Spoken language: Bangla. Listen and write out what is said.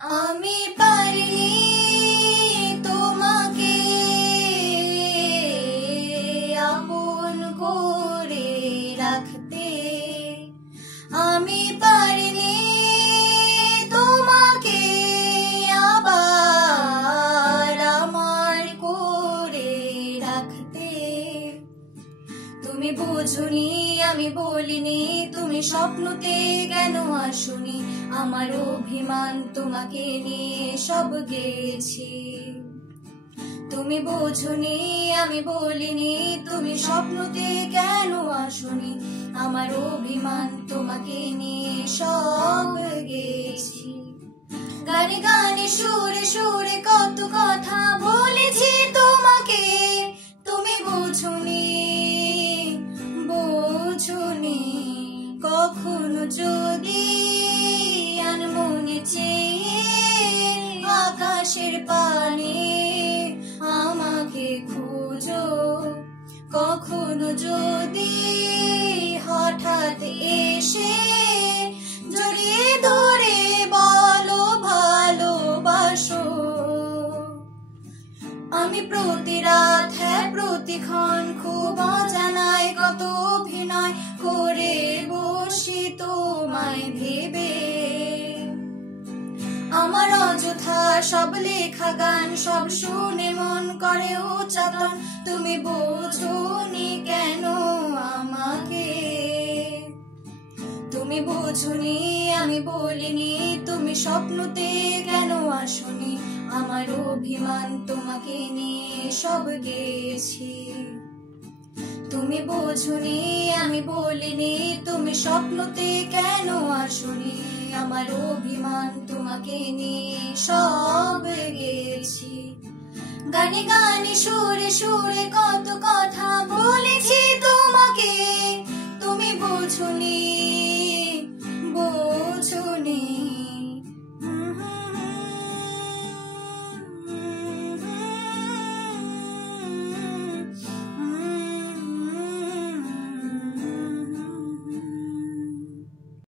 আমি পারিনি তোমাকে আপন করে রাখতে, আমি পারিনি তোমাকে আবার আমার করে রাখতে। তুমি বুঝুনি আমি বলিনি, তুমি স্বপ্নতে কেন আসুনি, আমার অভিমান তোমাকে নিয়ে সব গেছি। তুমি বুঝুনি আমি বলিনি, তুমি স্বপ্নতে কেন আসুনি, আমার অভিমান তোমাকে নিয়ে সব গেছি। গানে গানে সুরে সুরে কত কথা বলেছি তোমাকে, তুমি বুঝুনি বুঝুনি। কখনো যদি আনমনে চেয়ে আকাশের পানে আমাকে খুঁজো, কখনো যদি হঠাৎ এসে জড়িয়ে ধরে বলো ভালোবাসো। আমি প্রতি রাত হ্যাঁ প্রতিক্ষণ খুব অজানায় কত অভিনয় করে বসি তোমায় ভেবে। আমার অযথা সব লেখা গান সব শুনে মন করে উচ্চাটন, তুমি বোঝোনি কেন আমাকে। তুমি বুঝুনি আমি বলিনি, তুমি স্বপ্নতে কেন আসুনি, আমার অভিমান তোমাকে নিয়ে সব গেছি। তুমি বুঝুনি আমি বলিনি, তুমি স্বপ্নতে কেন আসুনি, আমার অভিমান তোমাকে নিয়ে সব গেছি। গানে গানে সুরে সুরে কত